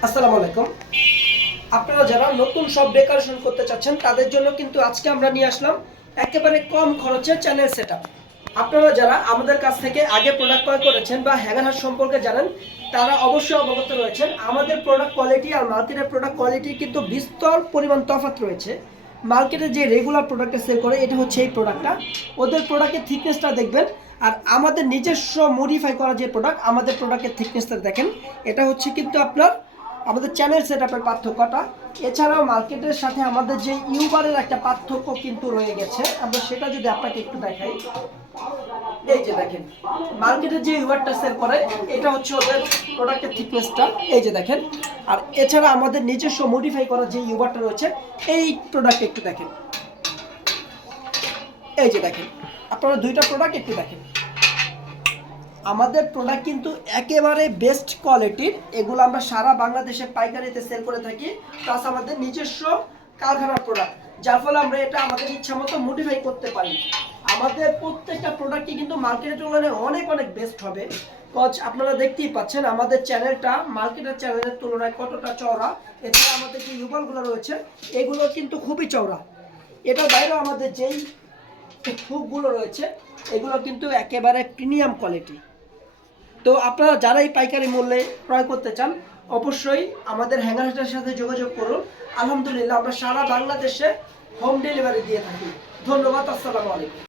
আসসালামু আলাইকুম। আপনারা যারা নতুন সব ডেকোরেশন করতে চাচ্ছেন তাদের জন্য কিন্তু আজকে আমরা নিয়ে আসলাম একেবারে কম খরচে চ্যানেল সেটআপ। আপনারা যারা আমাদের কাছ থেকে আগে প্রোডাক্ট ক্রয় করেছেন বা হ্যাঙ্গার হাট সম্পর্কে জানেন তারা অবশ্যই অবগত রয়েছেন। আমাদের প্রোডাক্ট কোয়ালিটি আর মার্কেটের প্রোডাক্ট কোয়ালিটি কিন্তু বিস্তর পরিমাণ তফাৎ রয়েছে। মার্কেটে যে রেগুলার প্রোডাক্টে সেল করে এটা হচ্ছে এই প্রোডাক্টটা। ওদের প্রোডাক্টের থিকনেসটা দেখবেন আর আমাদের নিজস্ব মডিফাই করা যে প্রোডাক্ট আমাদের প্রোডাক্টের থিকনেসটা দেখেন। এটা হচ্ছে কিন্তু আপনার আমাদের চ্যানেল সেটআপের পার্থক্যটা। এছাড়াও মার্কেটের সাথে আমাদের যে ইউবারের একটা পার্থক্য কিন্তু রয়ে গেছে, আমরা সেটা যদি আপনাকে একটু দেখাই। এই যে দেখেন মার্কেটের যে ইউবারটা সেল করে এটা হচ্ছে ওদের প্রোডাক্টের থিকনেসটা, এই যে দেখেন। আর এছাড়া আমাদের নিজস্ব মডিফাই করা যে ইউবারটা রয়েছে এই প্রোডাক্ট একটু দেখেন, এই যে দেখেন। আপনারা দুইটা প্রোডাক্ট একটু দেখেন। আমাদের প্রোডাক্ট কিন্তু একেবারে বেস্ট কোয়ালিটির, এগুলো আমরা সারা বাংলাদেশে পাইকারিতে সেল করে থাকি, প্লাস আমাদের নিজস্ব কারখানার প্রোডাক্ট, যার ফলে আমরা এটা আমাদের ইচ্ছা মতো মডিফাই করতে পারি। আমাদের প্রত্যেকটা প্রোডাক্টই কিন্তু মার্কেটের তুলনায় অনেক অনেক বেস্ট হবে। কজ আপনারা দেখতেই পাচ্ছেন আমাদের চ্যানেলটা মার্কেটের চ্যানেলের তুলনায় কতটা চওড়া। এছাড়া আমাদের যে ইউবলগুলো রয়েছে এগুলো কিন্তু খুবই চওড়া। এটার বাইরেও আমাদের যেই হুকগুলো রয়েছে এগুলো কিন্তু একেবারে প্রিমিয়াম কোয়ালিটি। তো আপনারা যারা এই পাইকারি মূল্যে ক্রয় করতে চান অবশ্যই আমাদের হ্যাঙ্গার হাটের সাথে যোগাযোগ করুন। আলহামদুলিল্লাহ আমরা সারা বাংলাদেশে হোম ডেলিভারি দিয়ে থাকি। ধন্যবাদ। আসসালামু আলাইকুম।